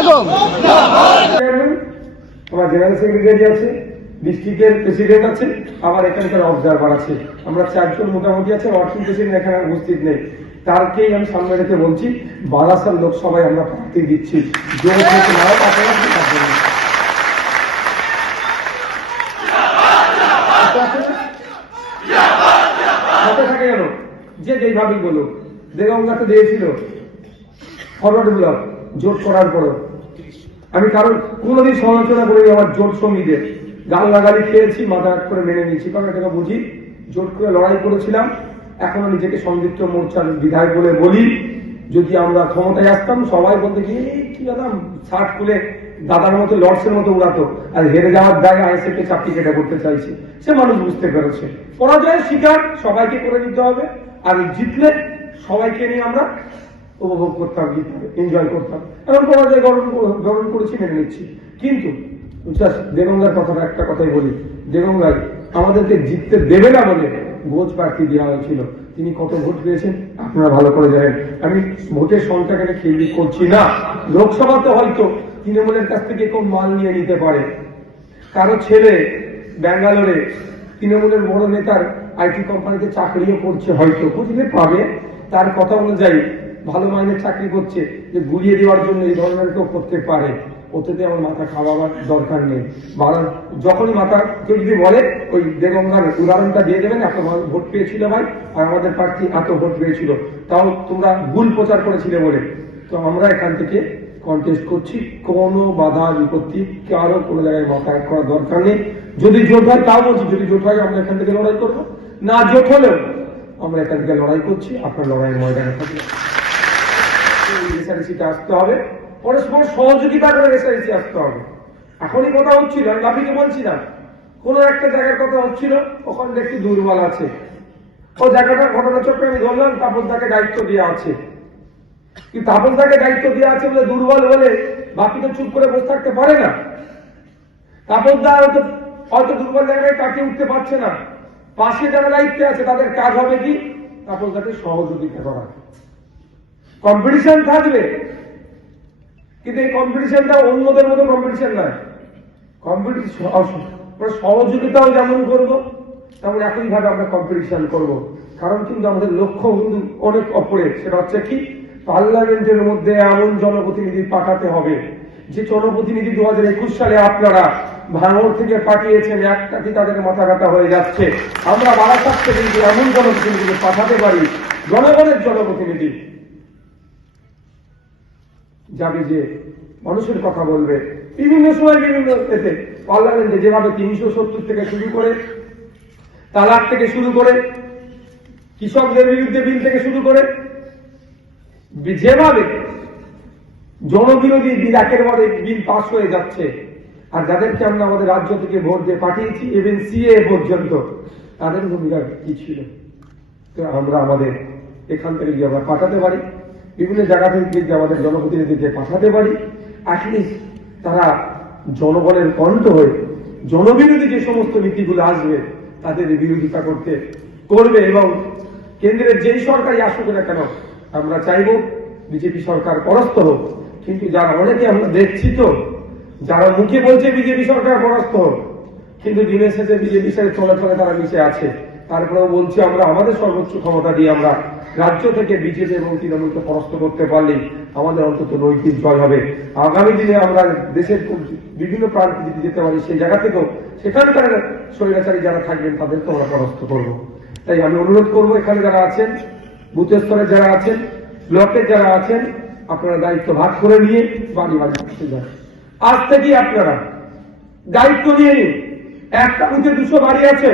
বেগম আমার general secretary আছে, ডিস্ট্রিক্টের প্রেসিডেন্ট আছে, আবার এখানকার অবজারভার আছে। আমরা চারজন মোটামুটি আছে ওয়ার্কিং প্রেসিডেন্ট এখানে উপস্থিত নেই। তারকেই আমি সামনে রেখে বলছি, বারাসাত লোকসভায় আমরা প্রার্থী দিচ্ছি। যে যেইভাবেই বলুক। দেগঙ্গাতে দিয়েছিল। ফরওয়ার্ড ব্লক, জোট করার পরও। আমি কারণ কোনোদিন সমালোচনা করিনি, আমার জোট সঙ্গীদের গাল লাগালি খেয়েছি, মাথা করে মেনে নিয়েছি। কারণ এটাকে বুঝি, জোট করে লড়াই করেছিলাম। এখনও নিজেকে সংযুক্ত মোর্চার বিধায়ক বলে বলি। যদি আমরা ক্ষমতায় আসতাম, সবাই বলতে কি কি দাদা শার্ট খুলে দাদার মতো, লর্ডসের মতো উড়াতো। আর হেরে যাওয়ার দাগে আইএসএফ কে চাকরি কেটে করতে চাইছে। সে মানুষ বুঝতে পেরেছে। পরাজয়ের শিকার সবাইকে করে নিতে হবে। আর জিতলে সবাইকে নিয়ে আমরা উপভোগ করতাম জিততে এনজয় করতাম। এমন পরাজয় গরম গরম করেছি মেনে নিচ্ছি কিন্তু দেগঙ্গার কথাটা একটা কথাই বলি। দেগঙ্গায় আমাদেরকে জিততে দেবে না বলে ভোজ প্রার্থী দেওয়া হয়েছিল। তিনি কত ভোট পেয়েছেন আপনারা ভালো করে জানেন। আমি ভোটের সংখ্যাকে খেয়ালি করছি না। লোকসভাতে হয়তো তৃণমূলের কাছ থেকে কোন মাল নিয়ে নিতে পারে। কারও ছেলে ব্যাঙ্গালোরে তৃণমূলের বড় নেতার আইটি কোম্পানিতে চাকরিও করছে হয়তো। বুঝলে পাবে। তার কথা অনুযায়ী ভালো মাইনের চাকরি করছে, যে গুলিয়ে দেওয়ার জন্য এই ধরনের কেউ করতে পারে ওতে আমার মাথা খাওয়াবার দরকার নেই। বাড়ান যখনই মাথা কেউ যদি বলে, ওই দেগঙ্গার উদাহরণটা দিয়ে দেবেন, এত ভোট পেয়েছিল ভাই, আর আমাদের প্রার্থী এত ভোট পেয়েছিল, তাও তোমরা ভুল প্রচার করেছিলে বলে। তো আমরা এখান থেকে কন্টেস্ট করছি, কোনো বাধা বিপত্তি কারও কোনো জায়গায় মাথা করার দরকার নেই। যদি জোট হয়, তাও বলছি, যদি জোট হয়, আমরা এখান থেকে লড়াই করব। না জোট হলেও আমরা এখান থেকে লড়াই করছি, আপনার লড়াইয়ের ময়দানে থাকবে রেসারেসিতে আসতে হবে। পরস্পর সহযোগিতা করে রেসারেসি আসতে হবে। এখনই কথা হচ্ছিল, আমি না কোন একটা জায়গার কথা হচ্ছিল, ওখানে একটু দুর্বল আছে। ও চক্রে আমি ধরলাম তারপর তাকে দায়িত্ব দেওয়া আছে। তাপস তাকে দায়িত্ব দেওয়া আছে বলে দুর্বল বলে বাকি তো চুপ করে বসে থাকতে পারে না? তাপস দা হয়তো হয়তো দুর্বল জায়গায় কাটিয়ে উঠতে পারছে না। পাশে যারা দায়িত্বে আছে, তাদের কাজ হবে কি? তাপস দাকে সহযোগিতা করা। কম্পিটিশন থাকবে কিন্তু এই কম্পিটিশনটা অন্যদের মতো কম্পিটিশন নয়। কম্পিটিশন সহযোগিতাও যেমন করব, তেমন একইভাবে আমরা কম্পিটিশন করব। কারণ কিন্তু আমাদের লক্ষ্য অনেক অপরে। সেটা হচ্ছে কি? পার্লামেন্টের মধ্যে এমন জনপ্রতিনিধি পাঠাতে হবে, যে জনপ্রতিনিধি দু হাজার একুশ সালে আপনারা ভাঙড় থেকে পাঠিয়েছেন একটাতে তাদের মাথা ব্যথা হয়ে যাচ্ছে। আমরা বারাসাত থেকে এমন জনপ্রতিনিধিকে পাঠাতে পারি, জনগণের জনপ্রতিনিধি যাবে যে মানুষের কথা বলবে। বিভিন্ন সময় বিভিন্ন এতে পার্লামেন্টে যেভাবে তিনশো সত্তর থেকে শুরু করে, তালাক থেকে শুরু করে, কৃষকদের বিরুদ্ধে বিল থেকে শুরু করে, যেভাবে জনবিরোধী বিল একের পর বিল পাস হয়ে যাচ্ছে, আর যাদেরকে আমরা আমাদের রাজ্য থেকে ভোট দিয়ে পাঠিয়েছি ইভেন সিএ পর্যন্ত, তাদের ভূমিকা কি ছিল? আমরা আমাদের এখান থেকে যদি আমরা পাঠাতে পারি বিভিন্ন জায়গা থেকে যদি আমাদের জনপ্রতিনিধিকে পাঠাতে পারি অ্যাটলিস্ট তারা জনগণের কণ্ঠ হয়ে, জনবিরোধী যে সমস্ত নীতিগুলো আসবে, তাদের বিরোধিতা করতে করবে এবং কেন্দ্রের যেই সরকারই আসুক না কেন, আমরা চাইব বিজেপি সরকার পরাস্ত হোক। কিন্তু যারা অনেকে আমরা দেখছি তো, যারা মুখে বলছে বিজেপি সরকার পরাস্ত হোক, কিন্তু দিনের শেষে বিজেপি সাথে চলে চলে তারা মিশে আছে। তারপরেও বলছি, আমরা আমাদের সর্বোচ্চ ক্ষমতা দিয়ে আমরা রাজ্য থেকে বিজেপি এবং তৃণমূলকে পরাস্ত করতে পারলেই আমাদের অন্তত নৈতিক জয় হবে। আগামী দিনে আমরা দেশের বিভিন্ন প্রান্তে যদি যেতে পারি, সেই জায়গা থেকেও সেখানকার স্বৈরাচারী যারা থাকবেন, তাদেরকে আমরা পরাস্ত করব। তাই আমি অনুরোধ করব, এখানে যারা আছেন বুথ স্তরে যারা আছেন ব্লকের যারা আছেন, আপনারা দায়িত্ব ভাগ করে নিয়ে বাড়ি বাড়ি আসতে যান। আজ থেকেই আপনারা দায়িত্ব নিয়ে নিন। একটা বুথে দুশো বাড়ি আছে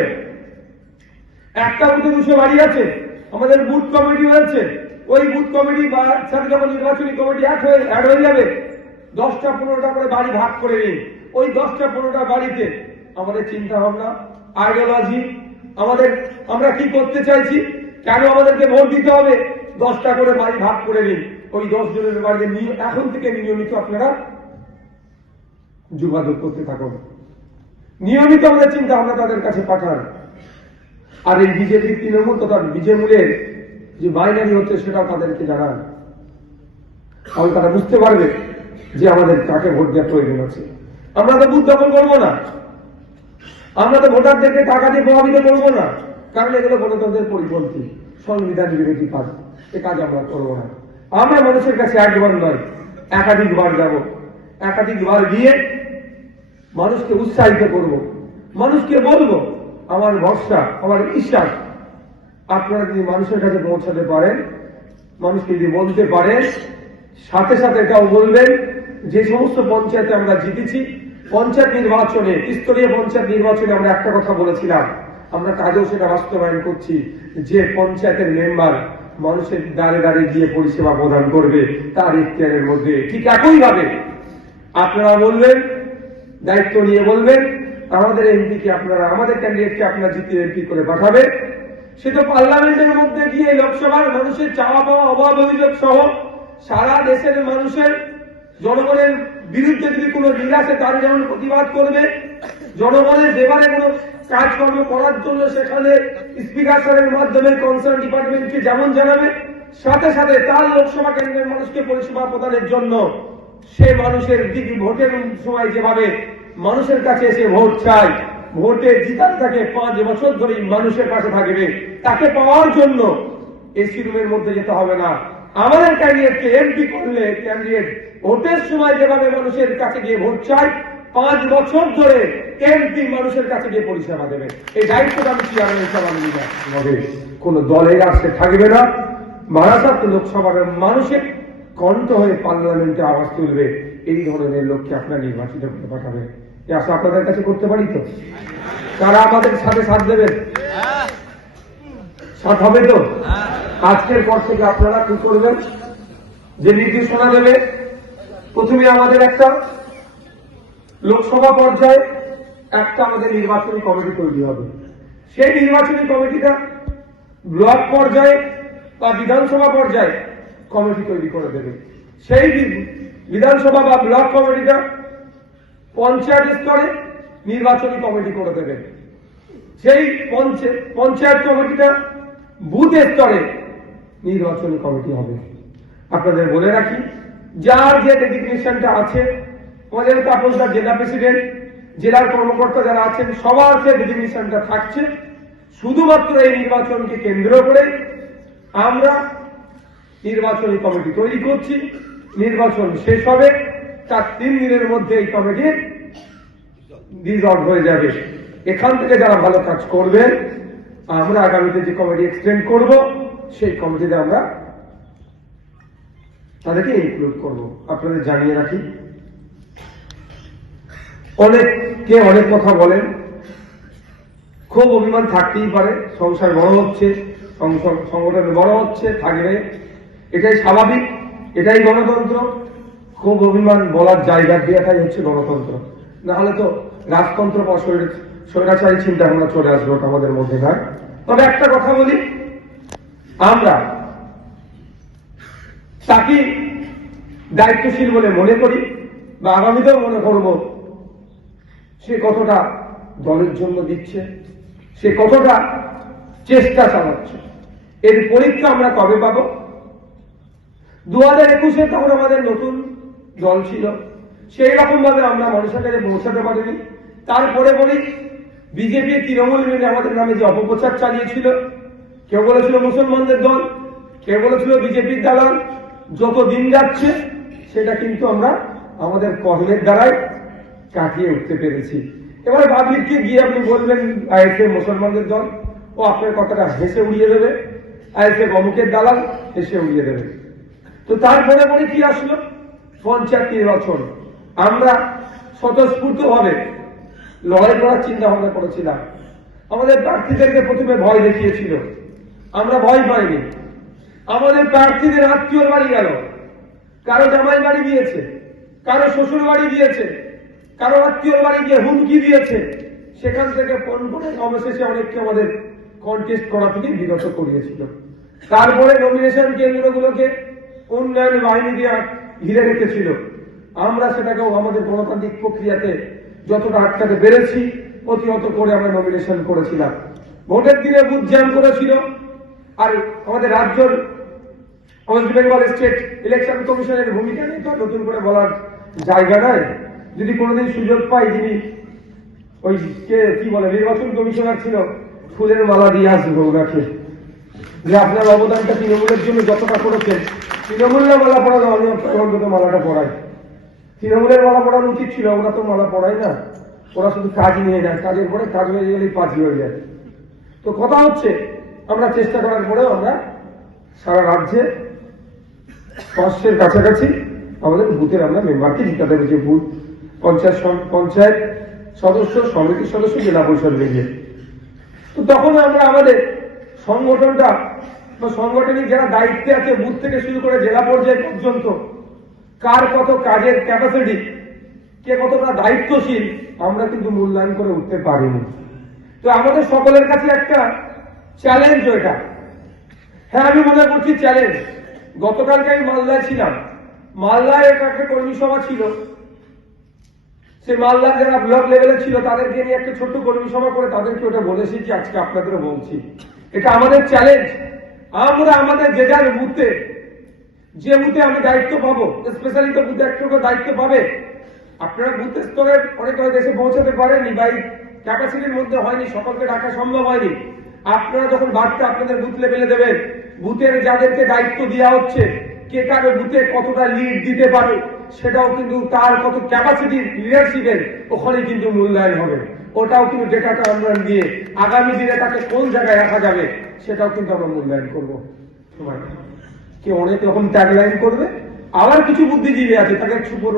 একটা বুথে দুশো বাড়ি আছে, আমাদের বুথ কমিটি হয়েছে। ওই বুথ কমিটি বা সাথে যখন নির্বাচনী কমিটি এক হয়ে অ্যাড হয়ে যাবে, দশটা পনেরোটা করে বাড়ি ভাগ করে নিন। ওই দশটা পনেরোটা বাড়িতে আমাদের চিন্তা ভাবনা আইডিওলজি আমাদের, আমরা কি করতে চাইছি, কেন আমাদেরকে ভোট দিতে হবে, দশটা করে বাড়ি ভাগ করে নিন। ওই দশ জনের বাড়িতে নিয়- এখন থেকে নিয়মিত আপনারা যোগাযোগ করতে থাকুন। নিয়মিত আমাদের চিন্তা ভাবনা তাদের কাছে পাঠান। আর এই বিজেপি তৃণমূল তথা বিজেমূলের যে বাইনারি হচ্ছে সেটাও তাদেরকে জানান। তাহলে তারা বুঝতে পারবে যে আমাদের কাকে ভোট দেওয়ার প্রয়োজন আছে। আমরা তো বুথ দখল করব না। আমরা তো ভোটারদেরকে টাকা দিয়ে প্রভাবিত করব না। কারণ এগুলো গণতন্ত্রের পরিপন্থী, সংবিধান বিরোধী কাজ। এ কাজ আমরা করব না। আমরা মানুষের কাছে একবার নয়, একাধিকবার যাব। একাধিকবার গিয়ে মানুষকে উৎসাহিত করব। মানুষকে বলব আমার ভরসা, আমার বিশ্বাস। আপনারা যদি মানুষের কাছে পৌঁছাতে পারেন, মানুষকে যদি বলতে পারেন, সাথে সাথে এটাও বলবেন, যে সমস্ত পঞ্চায়েতে আমরা জিতেছি, পঞ্চায়েত নির্বাচনে স্তরীয় পঞ্চায়েত নির্বাচনে আমরা একটা কথা বলেছিলাম। আমরা কাজেও সেটা বাস্তবায়ন করছি, যে পঞ্চায়েতের মেম্বার মানুষের দ্বারে দ্বারে গিয়ে পরিষেবা প্রদান করবে, তার ইখতিয়ারের মধ্যে। ঠিক একইভাবে আপনারা বলবেন, দায়িত্ব নিয়ে বলবেন আমাদের এমপিকে আপনারা, আমাদের ক্যান্ডিডেটকে আপনারা জিতিয়ে এমপি করে পাঠাবেন সে তো পার্লামেন্টের মধ্যে গিয়ে লোকসভার মানুষের চাওয়া পাওয়া, অভাব অভিযোগ সহ সারা দেশের মানুষের জনগণের বিরুদ্ধে যদি কোনো বিল আসে, তার যেমন প্রতিবাদ করবে। জনগণের দেবারে কোনো কাজকর্ম করার জন্য সেখানে স্পিকার স্যারের মাধ্যমে কনসার্ন ডিপার্টমেন্টকে যেমন জানাবে, সাথে সাথে তার লোকসভা কেন্দ্রের মানুষকে পরিষেবা প্রদানের জন্য সে মানুষের দিক ভোটের সময় যেভাবে মানুষের কাছে এসে ভোট চাই। ভোটে জিতার তাকে পাঁচ বছর ধরেই মানুষের কাছে থাকবে। তাকে পাওয়ার জন্য এসি রুমের মধ্যে যেতে হবে না। আমাদের ক্যান্ডিডেটকে এমপি করলে ক্যান্ডিডেট ভোটের সময় যেভাবে মানুষের কাছে গিয়ে ভোট চায়, পাঁচ বছর ধরে এমপি মানুষের কাছে গিয়ে পরিষেবা দেবে। এই দায়িত্বটা আমি চেয়ারম্যান হিসাবে আমি কোন দলের আসতে থাকবে না। বারাসাত লোকসভার মানুষের কণ্ঠ হয়ে পার্লামেন্টে আওয়াজ তুলবে। এই ধরনের লোককে আপনার নির্বাচিত পাঠাবেন এই আশা আপনাদের কাছে করতে পারি তো? তারা আমাদের সাথে সাথ দেবেন? সাথ হবে তো? আজকের পর থেকে আপনারা কি করবেন? যে নির্দেশনা দেবে, প্রথমে আমাদের একটা লোকসভা পর্যায়ে একটা আমাদের নির্বাচনী কমিটি তৈরি হবে। সেই নির্বাচনী কমিটিটা ব্লক পর্যায়ে বা বিধানসভা পর্যায়ে কমিটি তৈরি করে দেবে। সেই বিধানসভা বা ব্লক কমিটিটা পঞ্চায়েত স্তরে নির্বাচনী কমিটি করে দেবে। সেই পঞ্চায়েত পঞ্চায়েত কমিটিটা বুথ স্তরে নির্বাচনী কমিটি হবে। আপনাদের বলে রাখি, যার যে ডেজিগনেশনটা আছে আমাদের তাপসদার জেলা প্রেসিডেন্ট, জেলার কর্মকর্তা যারা আছেন, সবার যে ডেজিগনেশনটা থাকছে। শুধুমাত্র এই নির্বাচনকে কেন্দ্র করে আমরা নির্বাচনী কমিটি তৈরি করছি। নির্বাচন শেষ হবে। তার তিন দিনের মধ্যে এই কমিটি ডিজলভ হয়ে যাবে। এখান থেকে যারা ভালো কাজ করবেন, আমরা আগামীতে যে কমিটি এক্সটেন্ড করব, সেই কমিটিতে আমরা তাদেরকে ইনক্লুড করব। আপনাদের জানিয়ে রাখি। অনেককে অনেক কথা বলেন। খুব অভিমান থাকতেই পারে, সংসার বড় হচ্ছে সংগঠন বড় হচ্ছে, থাকবে। এটাই স্বাভাবিক, এটাই গণতন্ত্র। খুব অভিমান বলার জায়গা দেওয়াটাই হচ্ছে গণতন্ত্র। না হলে তো রাজতন্ত্র বা স্বৈর- স্বৈরাচারী চিন্তা ভাবনা চলে আসবে ওটা আমাদের মধ্যে নয় তবে একটা কথা বলি। আমরা তাকে দায়িত্বশীল বলে মনে করি বা আগামীতেও মনে করব, সে কতটা দলের জন্য দিচ্ছে, সে কতটা চেষ্টা চালাচ্ছে। এর পরীক্ষা আমরা কবে পাব? দু হাজার একুশে তখন আমাদের নতুন দল ছিল। সেই রকম ভাবে আমরা মানুষের কাছে পৌঁছাতে পারিনি। তারপরে বলি, বিজেপি, তৃণমূল মিলে আমাদের নামে যে অপপ্রচার চালিয়েছিল, কেউ বলেছিল মুসলমানদের দল, কেউ বলেছিল বিজেপির দালাল, যত দিন যাচ্ছে, সেটা কিন্তু আমরা আমাদের কর্মের দ্বারাই কাটিয়ে উঠতে পেরেছি। এবারে পাবলিককে গিয়ে আপনি বলবেন আইএসএ মুসলমানদের দল, ও আপনার কথাটা হেসে উড়িয়ে দেবে। আইএসএ অমুকের দালাল হেসে উড়িয়ে দেবে। তো তারপরে পরে কি আসলো? পঞ্চায়েত নির্বাচন। আমরা স্বতঃস্ফূর্ত ভাবে লড়াই করার চিন্তা ভাবনা করেছিলাম। আমাদের প্রার্থীদেরকে প্রথমে ভয় দেখিয়েছিল। আমরা ভয় পাইনি। আমাদের প্রার্থীদের আত্মীয়র বাড়ি গেল। কারও জামাই বাড়ি দিয়েছে কারও শ্বশুর বাড়ি দিয়েছে কারও আত্মীয়র বাড়ি গিয়ে হুমকি দিয়েছে। সেখান থেকে ফোন করে অবশেষে অনেককে আমাদের কন্টেস্ট করা থেকে বিরত করিয়েছিল। তারপরে নমিনেশন কেন্দ্রগুলোকে উন্নয়ন বাহিনী দিয়ে ঘিরে রেখেছিল আমরা সেটাকেও আমাদের গণতান্ত্রিক প্রক্রিয়াতে যতটা আটকাতে পেরেছি অতিহত করে আমরা নমিনেশন করেছিলাম। ভোটের দিনে বুথ জ্যাম করেছিল। আর আমাদের রাজ্যর ওয়েস্ট বেঙ্গল স্টেট ইলেকশন কমিশনের ভূমিকা নিয়ে তো নতুন করে বলার জায়গা জায়গাটায় যদি কোনোদিন সুযোগ পাই, যিনি ওই কে কি বলে, নির্বাচন কমিশনার ছিল, ফুলের মালা দিয়ে আসব ওনাকে। যে আপনার অবদানটা তৃণমূলের জন্য যতটা করেছেন, তৃণমূলের মালা পড়ানো আমি অন্তত মালাটা পড়াই তৃণমূলের মালা পড়ানো উচিত ছিল ওরা তো মালা পড়ায় না। ওরা শুধু কাজ নিয়ে যায় কাজের পরে কাজ হয়ে গেলেই পাঁচই হয়ে যায়। তো কথা হচ্ছে, আমরা চেষ্টা করার পরেও আমরা সারা রাজ্যে পাঁচশের কাছাকাছি আমাদের বুথের আমরা মেম্বারকে জিতাতে পেরেছি বুথ, পঞ্চায়েত পঞ্চায়েত সদস্য, সমিতির সদস্য, জেলা পরিষদ মিলিয়ে তো তখন আমরা আমাদের সংগঠনটা বা সংগঠনিক যারা দায়িত্বে আছে, বুথ থেকে শুরু করে জেলা পর্যায় পর্যন্ত, কার কত কাজের ক্যাপাসিটি কে কতটা দায়িত্বশীল, আমরা কিন্তু মূল্যায়ন করে উঠতে পারিনি। তো আমাদের সকলের কাছে একটা চ্যালেঞ্জ এটা হ্যাঁ আমি মনে করছি চ্যালেঞ্জ গতকালকে আমি মালদায় ছিলাম। মালদায় একটা কর্মী সভা ছিল। সেই মালদার যারা ব্লক লেভেলে ছিল, তাদেরকে নিয়ে একটা ছোট্ট কর্মী সভা করে তাদেরকে ওটা বলে এসেছি, আজকে আপনাদেরও বলছি। এটা আমাদের চ্যালেঞ্জ আমরা আমাদের যে যার বুথে, যে বুথে আমি দায়িত্ব পাবো স্পেশালি তো বুথে একটু দায়িত্ব পাবে, আপনারা বুথ স্তরে অনেক এসে পৌঁছাতে পারেননি বা ক্যাপাসিটির মধ্যে হয়নি, সকলকে ডাকা সম্ভব হয়নি। আপনারা যখন বার্তা আপনাদের বুথ লেভেলে দেবেন, বুথের যাদেরকে দায়িত্ব দেওয়া হচ্ছে, কে কারও বুথে কতটা লিড দিতে পারে, সেটাও কিন্তু তার কত ক্যাপাসিটি লিডারশিপের ওখানে কিন্তু মূল্যায়ন হবে। ওটাও কিন্তু ডেটাটা আমরা দিয়ে আগামী দিনে তাকে কোন জায়গায় রাখা যাবে, সেটাও কিন্তু আমরা মূল্যায়ন করব। কে অনেক রকম ট্যাগলাইন করবে? আবার কিছু বুদ্ধিজীবী আছে, তাকে ছুপো,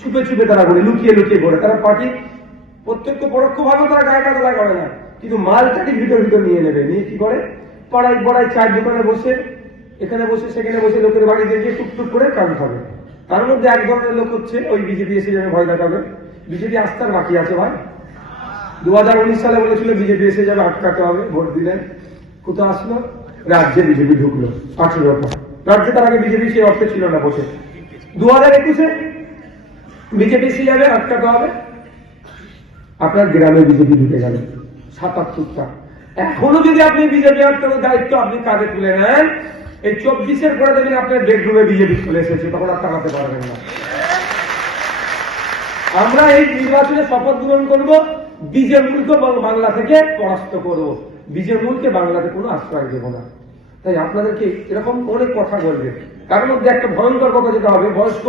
ছুপে ছুপে তারা করে লুকিয়ে লুকিয়ে করে তারা পার্টি প্রত্যক্ষ পরোক্ষ ভাবে তারা গায়ে লাগাবে না, কিন্তু মালটাকে ভিতর ভিতর নিয়ে নেবে। নিয়ে কি করে? পাড়ায় পাড়ায় চায়ের দোকানে বসে, এখানে বসে, সেখানে বসে লোকের বাড়িতে গিয়ে টুকটুক করে কান খাবে তার মধ্যে এক ধরনের লোক হচ্ছে, ওই বিজেপি এসে যাবে ভয় দেখাবে। বিজেপি আস্থার বাকি আছে ভাই। দু হাজার উনিশ সালে বলেছিল বিজেপি এসে যাবে, আটকাতে হবে, ভোট দিলে। কোথাও আসলো? রাজ্যে বিজেপি ঢুকলো, আঠেরো পর রাজ্যে তার আগে বিজেপি সেই অর্থে ছিল না বসে। দু হাজার একুশে বিজেপি এসে যাবে, আটকাতে হবে। আপনার গ্রামে বিজেপি ঢুকে গেল, সাতাত্তরটা। এখনও যদি আপনি বিজেপি আটকানোর দায়িত্ব আপনি কাজে তুলে নেন, এই চব্বিশের পরে দেখবেন আপনার বেডরুমে বিজেপি চলে এসেছে, তখন আর টাকাতে পারবেন না। আমরা এই নির্বাচনে শপথ গ্রহণ করব। বীজের মূলকে বাংলা থেকে পরাস্ত করব বীজের মূলকে বাংলাতে কোনো আশ্রয় দেব না। তাই আপনাদেরকে এরকম অনেক কথা বলবে। তার মধ্যে একটা ভয়ঙ্কর কথা যেটা হবে, বয়স্ক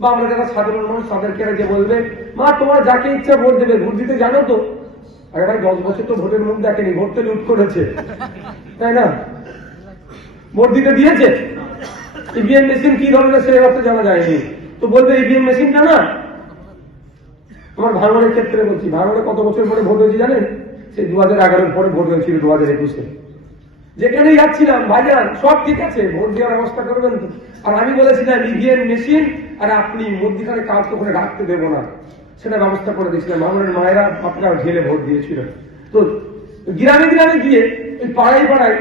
বা আমরা যারা সাধারণ মানুষ, তাদেরকে যে বলবে, মা, তোমার যাকে ইচ্ছা ভোট দেবে, ভোট দিতে জানো তো? আরে ভাই, দশ বছর তো ভোটের মুখ দেখেনি, ভোট তো লুট করেছে। তাই না? ভোট দিতে দিয়েছে। ইভিএম মেশিন কি ধরনের, সে অর্থে জানা যায়নি। তো বলবে ইভিএম মেশিনটা না আমার ভাঙনের ক্ষেত্রে বলছি ভাঙনে কত বছর পরে ভোট হয়েছে জানেন? সেই দু হাজার এগারোর পরে ভোট হয়েছিল দু হাজার একুশে। যেখানেই যাচ্ছিলাম, ভাইজান, সব ঠিক আছে, ভোট দেওয়ার ব্যবস্থা করবেন তো। আর আমি বলেছিলাম ইভিএম মেশিন, আর আপনি মধ্যখানে কাউকে ওখানে রাখতে দেবো না। সেটা ব্যবস্থা করে দিয়েছিলাম। ভাঙনের মায়েরা আপনারা ঢেলে ভোট দিয়েছিল। তো গ্রামে গ্রামে গিয়ে ওই পাড়ায় পাড়ায়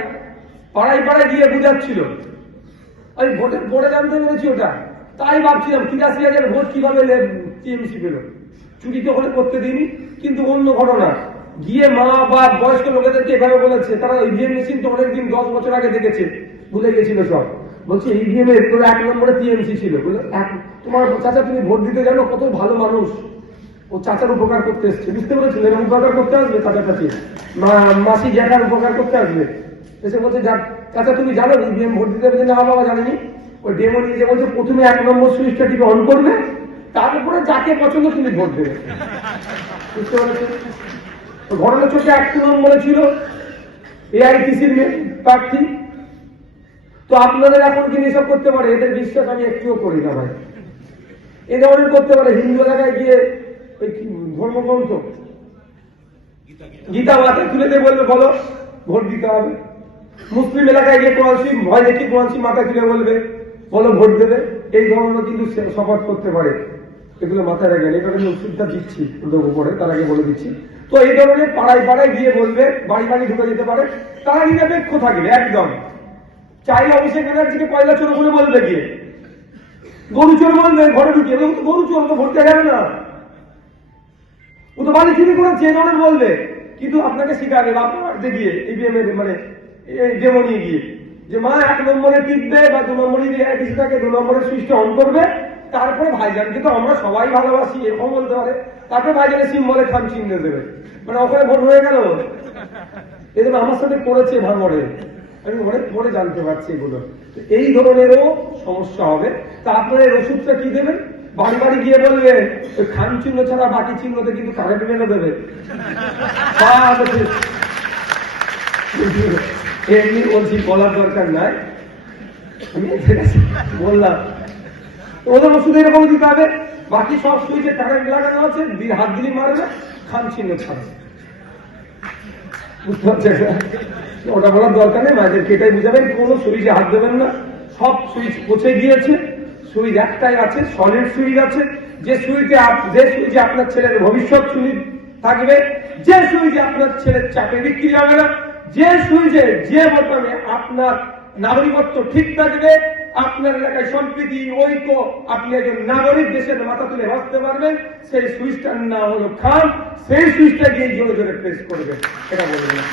পাড়ায় পাড়ায় গিয়ে বুঝাচ্ছিল। আমি ভোটের পরে জানতে পেরেছি ওটা। তাই ভাবছিলাম তিরাশি হাজার ভোট কীভাবে টিএমসি পেল? চুরি তো করতে দিইনি কিন্তু অন্য ঘটনা। গিয়ে মা বা বয়স্ক লোকেদেরকে এভাবে বলেছে, তারা ইভিএম মেশিন তো অনেকদিন দশ বছর আগে দেখেছে, ভুলে গেছিল সব। বলছে ইভিএম এর তোর এক নম্বরে টিএমসি ছিল। এক- তোমার চাচা তুমি ভোট দিতে জানো, কত ভালো মানুষ। ও চাচার উপকার করতে এসছে। বুঝতে পেরেছিল? এরকম উপকার করতে আসবে চাচা চাচি মাসি জ্যাঠার উপকার করতে আসবে? এসে বলছে চাচা তুমি জানো ইভিএম ভোট দিতে হবে না বাবা, জানেনি। ওই ডেমো নিয়ে যে বলছে, প্রথমে এক নম্বর সুইচটা টিপে অন করবে। তারপরে যাকে পছন্দ তুমি ভোট দেবে ঘটনা চোখে এক নম্বরে ছিল এআইটিসির প্রার্থী। তো আপনাদের এখন কি এসব করতে পারে? এদের বিশ্বাস আমি একটুও করি না ভাই। এ ধরনের করতে পারে। হিন্দু এলাকায় গিয়ে ওই ধর্মগ্রন্থ? গীতা মাথায় তুলে দিয়ে বলবে, বলো, ভোট দিতে হবে। মুসলিম এলাকায় গিয়ে কোরআন ভয় দেখি কোরআন মাথায় তুলে বলবে, বলো, ভোট দেবে। এই ধরনের কিন্তু শপথ করতে পারে। এগুলো মাথায় রাখবেন এটা আমি ওষুধটা দিচ্ছি দেবো পরে তার আগে বলে দিচ্ছি। তো এই ধরনের পাড়ায় পাড়ায় গিয়ে বলবে, বাড়ি বাড়ি ঢুকে যেতে পারে। তারা নিরপেক্ষ থাকবে একদম। চাইলে অভিষেক ব্যানার্জিকে পয়লা চোর বলে বলবে গিয়ে। গরু চোর বলবে, ঘরে ঢুকিয়ে গরু চোর তো ভোট যাবে না। ও তো বাড়ি চুরি করেছে এই ধরনের বলবে। কিন্তু আপনাকে শিখাবে, বা আপনার বাড়িতে গিয়ে ইভিএম এর মানে ডেমো নিয়ে গিয়ে। যে মা, এক নম্বরে টিপবে বা দু নম্বরে এক থাকে দু নম্বরের সুইচটা অন করবে। তারপরে ভাইজানকে তো আমরা সবাই ভালোবাসি এরকম বলতে পারে। তারপরে ভাইজানের সিম্বলে খাম চিহ্ন দেবে। মানে ওখানে ভোট হয়ে গেল। এদের আমার সাথে করেছে ভাঙড়ে। আমি অনেক পরে জানতে পারছি এগুলো। এই ধরনেরও সমস্যা হবে। তা আপনারা এর ওষুধটা কি দেবেন? বাড়ি বাড়ি গিয়ে বলবে খান চিহ্ন ছাড়া বাকি চিহ্নতে কিন্তু কারেন্ট মেনে দেবে। এমনি বলছি, বলার দরকার নাই। আমি বললাম ওদের ওষুধ এরকম দিতে হবে। বাকি সব সুইচে কারেন্ট লাগানো আছে দিয়ে হাত দিলে মারবে, খান চিহ্ন ছাড়া বুঝতে পারছেন? ওটা বলার দরকার নেই মাঝেরকে এটাই বুঝাবেন, কোনো সুইচে হাত দেবেন না। সব সুইচ পচে গিয়েছে সুইচ একটাই আছে সলিড সুইচ আছে। যে সুইচে যে সুইচে আপনার ছেলের ভবিষ্যৎ সুইচ থাকবে, যে সুইচে আপনার ছেলের চাকরি বিক্রি হবে না, যে সুইচে যে বোতামে আপনার নাগরিকত্ব ঠিক থাকবে আপনার এলাকায় সম্প্রীতি, ঐক্য, আপনি একজন নাগরিক দেশের মাথা তুলে বাঁচতে পারবেন, সেই সুইচটার নাম হলো খান, সেই সুইচটা গিয়ে জোরে জোরে প্রেস করবেন। এটা বলবেন